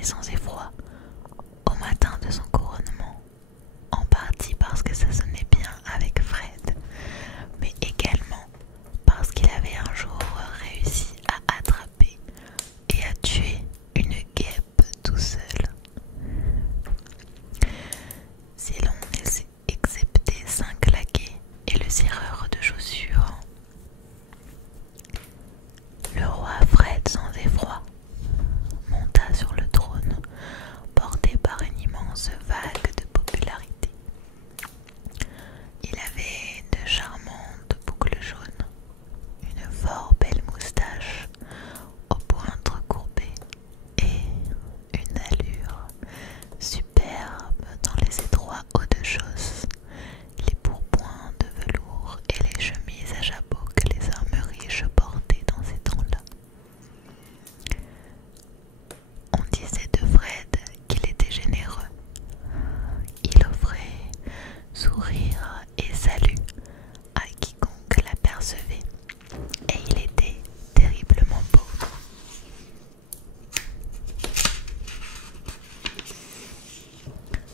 né sans effroi au matin de son couronnement, en partie parce que ça sonnait bien avec Fred, mais également parce qu'il avait un jour réussi à attraper et à tuer une guêpe tout seul. Si l'on exceptait 5 laquais et le cireur de chaussures, le roi Fred sans effroi monta sur le trône, porté par une immense vague de popularité. Il avait de charmantes boucles jaunes, une fort belle moustache aux pointes recourbées et une allure superbe dans les étroits hauts de chausse, les pourpoints de velours et les chemises à jabot que les hommes riches portaient dans ces temps-là. On disait de Fred qu'il était généreux. Il offrait sourire et salut à quiconque l'apercevait, et il était terriblement beau.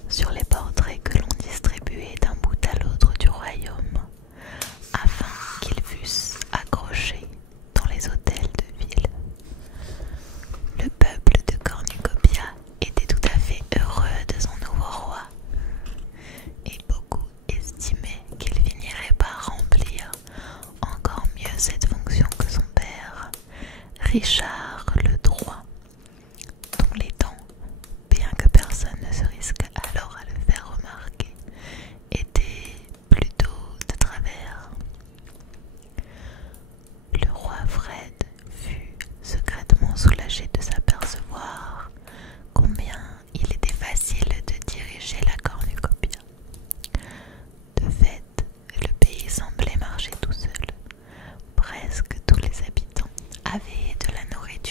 Sur les portraits que l'on distribuait d'un bout à l'autre du royaume, afin qu'ils fussent accrochés dans les hôtels de ville, le peuple de Cornucopia était tout à fait heureux de son nouveau roi, et beaucoup estimaient qu'il finirait par remplir encore mieux cette fonction que son père, Richard le Droit, dont les dents, bien que personne ne se risque alors à le faire remarquer, étaient plutôt de travers. Le roi Fred fut secrètement soulagé de s'apercevoir combien il était facile de diriger la cornucopia. De fait, le pays semblait marcher tout seul. Presque tous les habitants avaient de la nourriture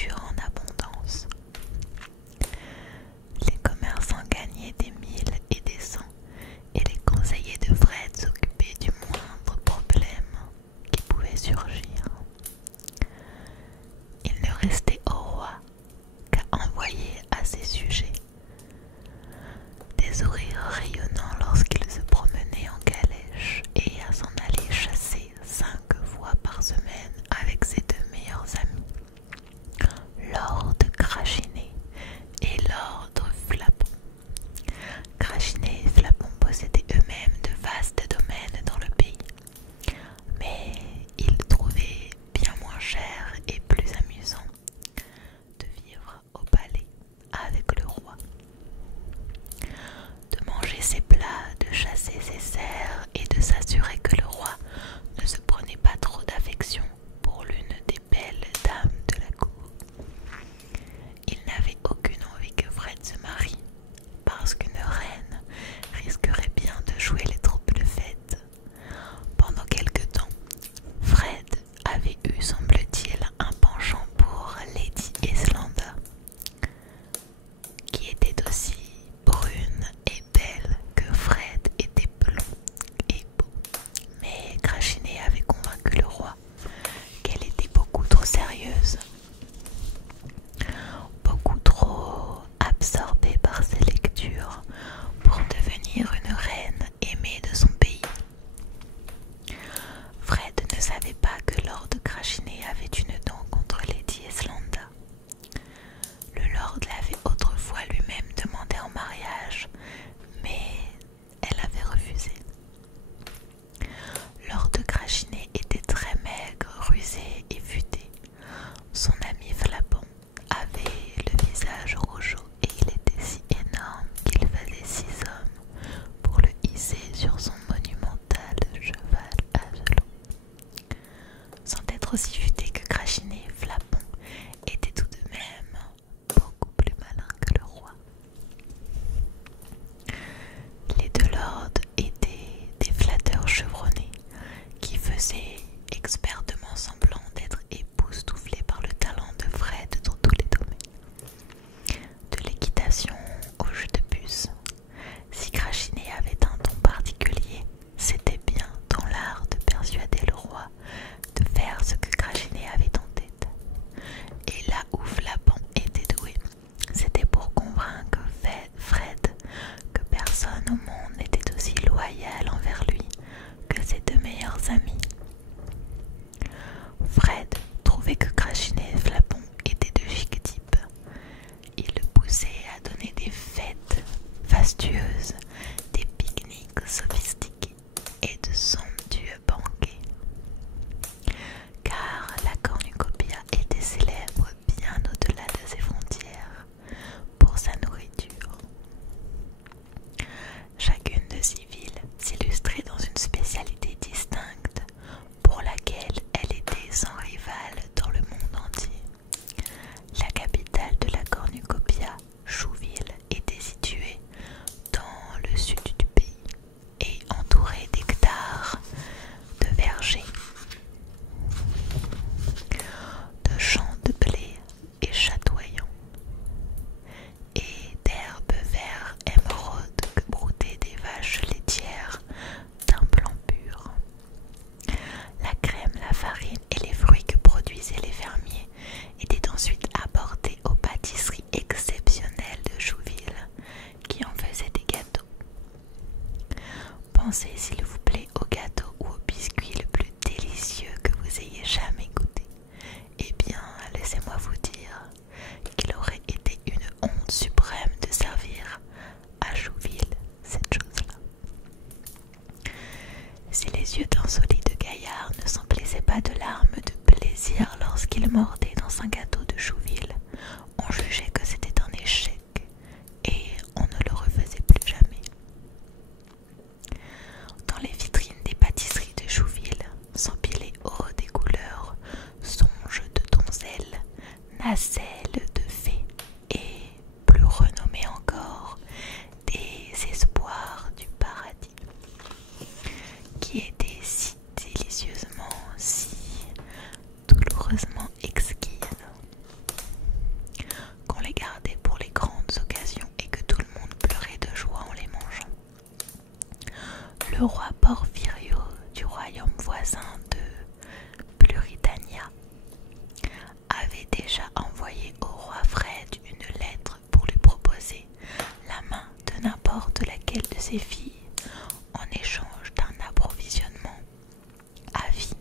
fastueuses, des pique-niques sophistiqués et de somptueux banquets. Car la cornucopia était célèbre bien au-delà de ses frontières pour sa nourriture. Chacune de ces villes s'illustrait dans une spécialité distincte pour laquelle elle était sans rivale dans le monde entier. La capitale de la cornucopia, Chouville, était située dans le sud du pays et entourée d'hectares de vergers, de champs de blé et chatoyants, et d'herbes verts émeraudes que broutaient des vaches laitières d'un blanc pur. La crème, la farine et les fruits que produisaient les fermiers étaient ensuite apportés aux pâtisseries exceptionnelles de Chouville, qui en faisaient des gâteaux. Pensez s'il vous plaît au gâteau ou au biscuit le plus délicieux que vous ayez jamais goûté. Eh bien, laissez-moi vous dire qu'il aurait été une honte suprême de servir à Chouville cette chose-là. Si les yeux d'un solide gaillard ne s'emplissaient pas de larmes de plaisir lorsqu'il mordait dans un gâteau de Chouville, on jugeait que c'était un échec et on ne le refaisait plus jamais. Dans les vitrines des pâtisseries de Chouville s'empilaient haut des couleurs, songes de donzelles, nacelles de fées et, plus renommés encore, des espoirs du paradis, qui étaient si délicieusement, si douloureusement exquises, qu'on les gardait pour les grandes occasions et que tout le monde pleurait de joie en les mangeant. Le roi Porphyrio du royaume voisin de Pluritania avait déjà envoyé au roi Fred une lettre pour lui proposer la main de n'importe laquelle de ses filles en échange d'un approvisionnement à vie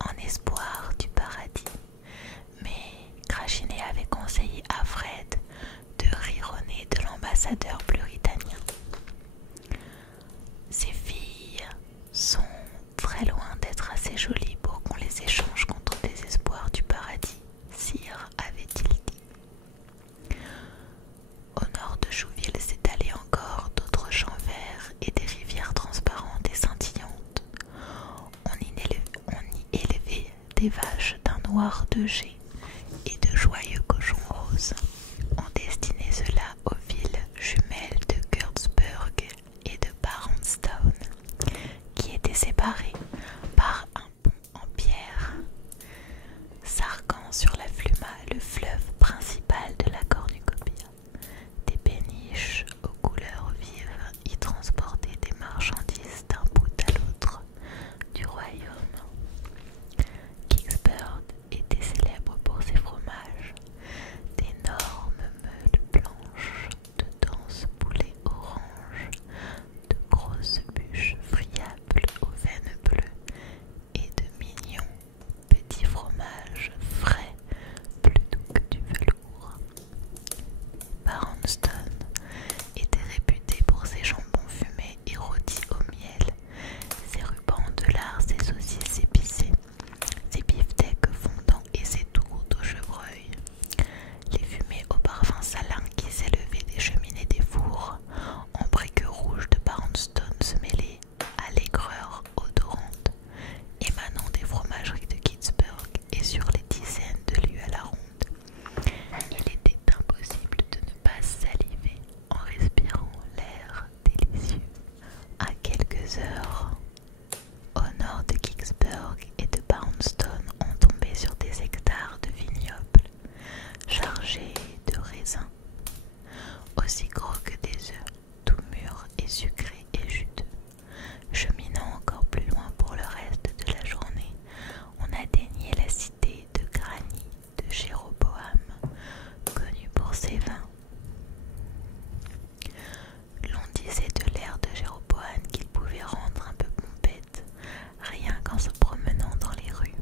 en espoir du paradis. Mais Crachinet avait conseillé à Fred de rironner de l'ambassadeur pluritanien. Ces filles sont très loin d'être assez jolies pour qu'on les échange contre des espoirs du paradis, sire, avait-il dit. Au nord de Chouville s'étalaient encore d'autres champs verts et des rivières transparentes et scintillantes. On y élevait des vaches d'un noir de jet et de joyeux cochons roses. On destinait cela aux villes jumelles de Würzburg et de Barenstown, qui étaient séparées par un pont en pierre, sarquant sur la Fluma, le fleuve principal de la cornucopia. Des péniches aux couleurs vives y transportaient des marchandises d'un bout à l'autre du royaume. Kingsburg était célèbre pour ses fromages, d'énormes meules blanches, de denses poulets oranges, de grosses bûches friables aux veines bleues et de mignons petits fromages frais, plus doux que du velours. Barenstown était réputé pour ses jambons fumés et rôtis au miel, ses rubans de lard, ses saucisses épicées, ses beefsteaks fondants et ses tourtes au chevreuil. Les fumées au parfum salin qui s'élevaient des cheminées des fours en briques rouges de Barenstown se mêlaient à l'aigreur odorante émanant des fromageries de Kingsburg et sur les dizaines de lieues à la ronde. Il était impossible de ne pas saliver en respirant l'air délicieux. À quelques heures au nord de Kingsburg et de Barenstown, on tombait sur des hectares de vignobles chargés de raisins, aussi gros que des œufs, tout mûrs et sucrés et juteux. Cheminant encore plus loin pour le reste de la journée, on atteignait la cité de granit de Jéroboam, connue pour ses vins. L'on disait de l'air de Jéroboam qu'il pouvait rendre un peu pompette, rien qu'en se promenant dans les rues.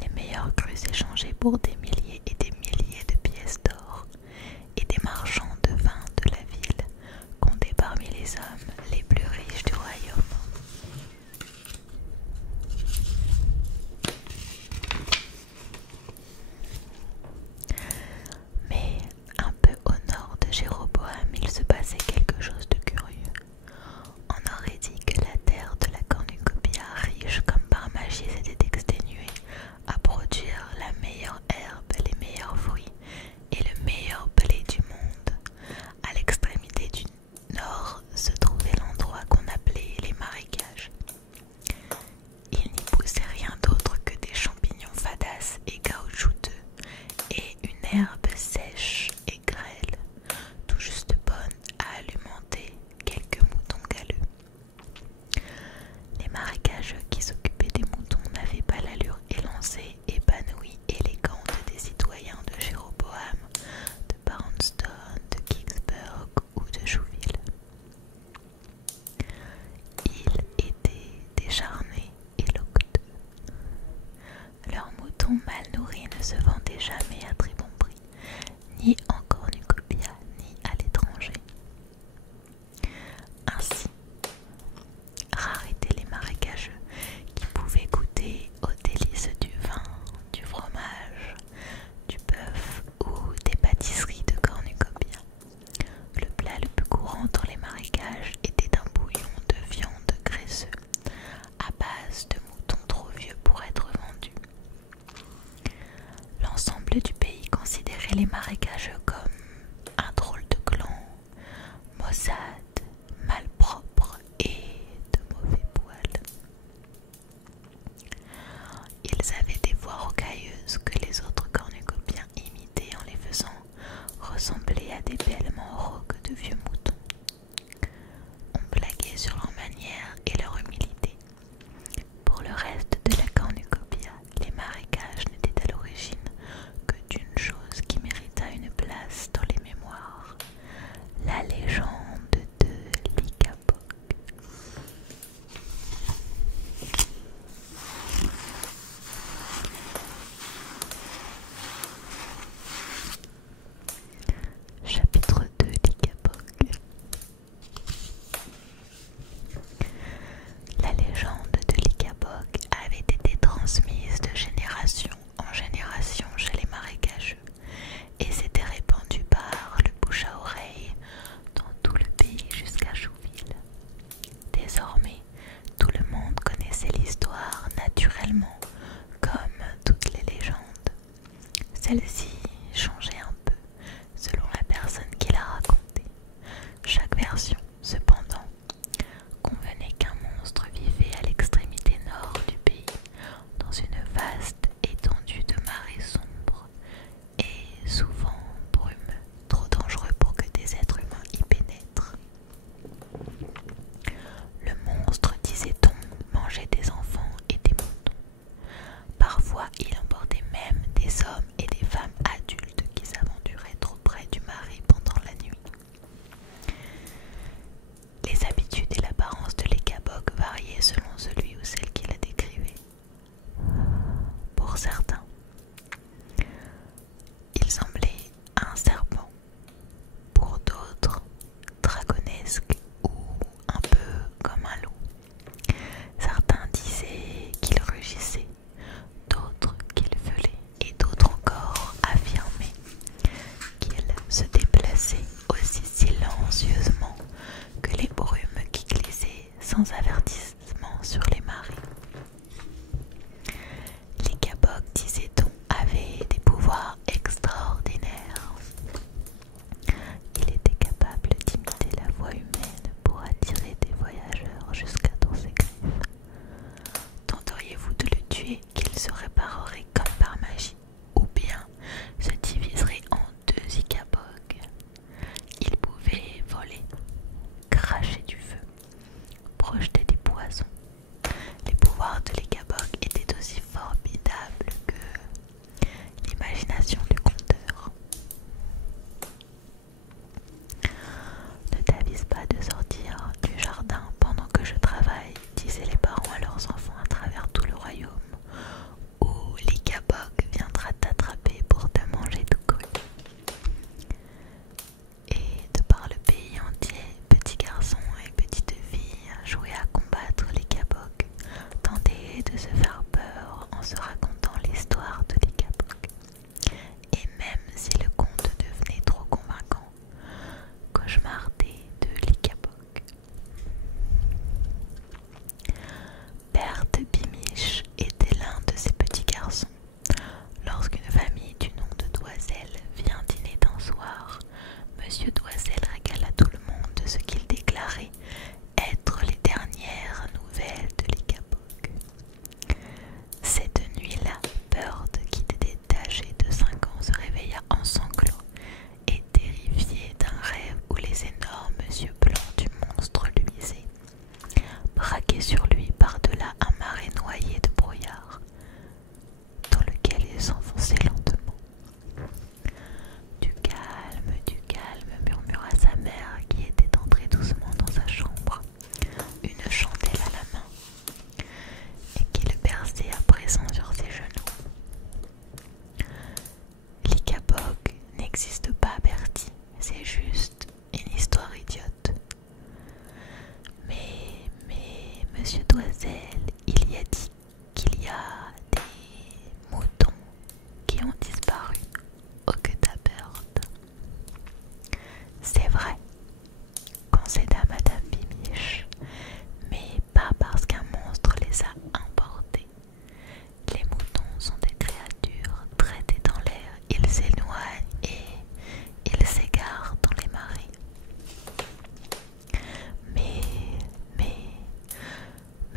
Les meilleurs crus s'échangeaient pour des milliers et des milliers de pièces d'or, et des marchands de vin de la ville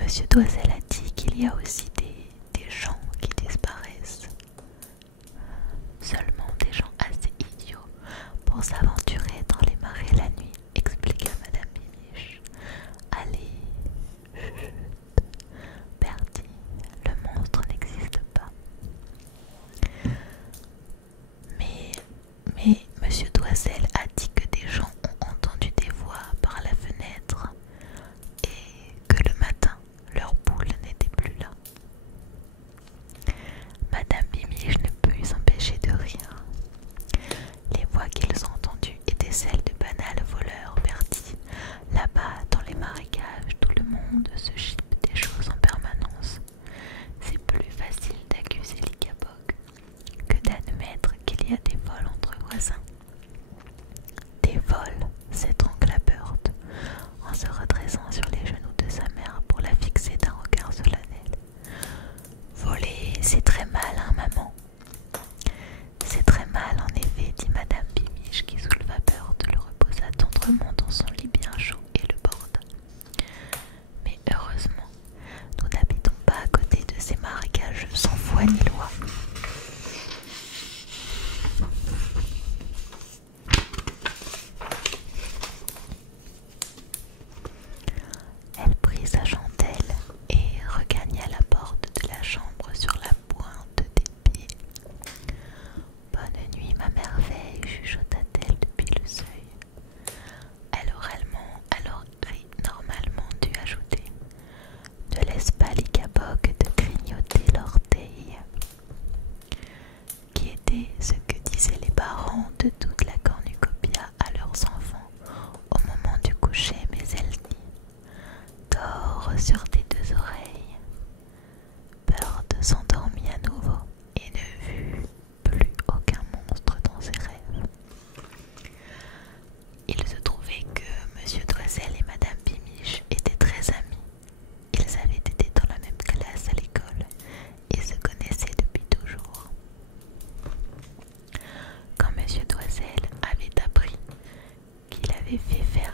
Monsieur Doisel a dit qu'il y a aussi des gens qui disparaissent. Seulement des gens assez idiots pour s'aventurer dans les marais la nuit, expliqua Madame Bimiche. Allez, chut, Bertie, le monstre n'existe pas. Mais Monsieur Doisel a dit que des gens ont entendu des voix par la fenêtre et que le matin, leur poule n'était plus là. Madame Bimiche ne put s'empêcher de rire. Les voix qu'ils ont entendues étaient celles de banals voleurs. Bertie, là-bas, dans les marécages, tout le monde se chipe des choses en permanence. C'est plus facile d'accuser l'Icabog que d'admettre qu'il y a des vols entre voisins. Des vols, s'étrangla Bird, en se redressant sur les genoux de sa mère pour la fixer d'un regard solennel. Voler, c'est très mal, hein, maman? C'est très mal, en effet, dit Madame Bimiche, qui souleva Bird, le reposa tendrement dans son lit bien chaud et le borda. Mais heureusement, nous n'habitons pas à côté de ces marécages sans foi ni loi. Elle prit sa chandelle et regagna la porte de la chambre sur la pointe des pieds. Bonne nuit, ma merveille, chuchota-t-elle depuis le seuil. Elle aurait normalement dû ajouter: ne laisse pas l'Icabog de grignoter l'orteil, qui était ce que disaient les parents de toute la cornucopia à leurs enfants au moment du coucher, mais elle dit: dors sur tes deux oreilles. Bird s'endormit à nouveau et ne vit plus aucun monstre dans ses rêves. Il se trouvait que Monsieur Doisel et Madame Bimiche étaient très amis. Ils avaient été dans la même classe à l'école et se connaissaient depuis toujours. Quand Monsieur Doisel avait appris qu'il avait fait faire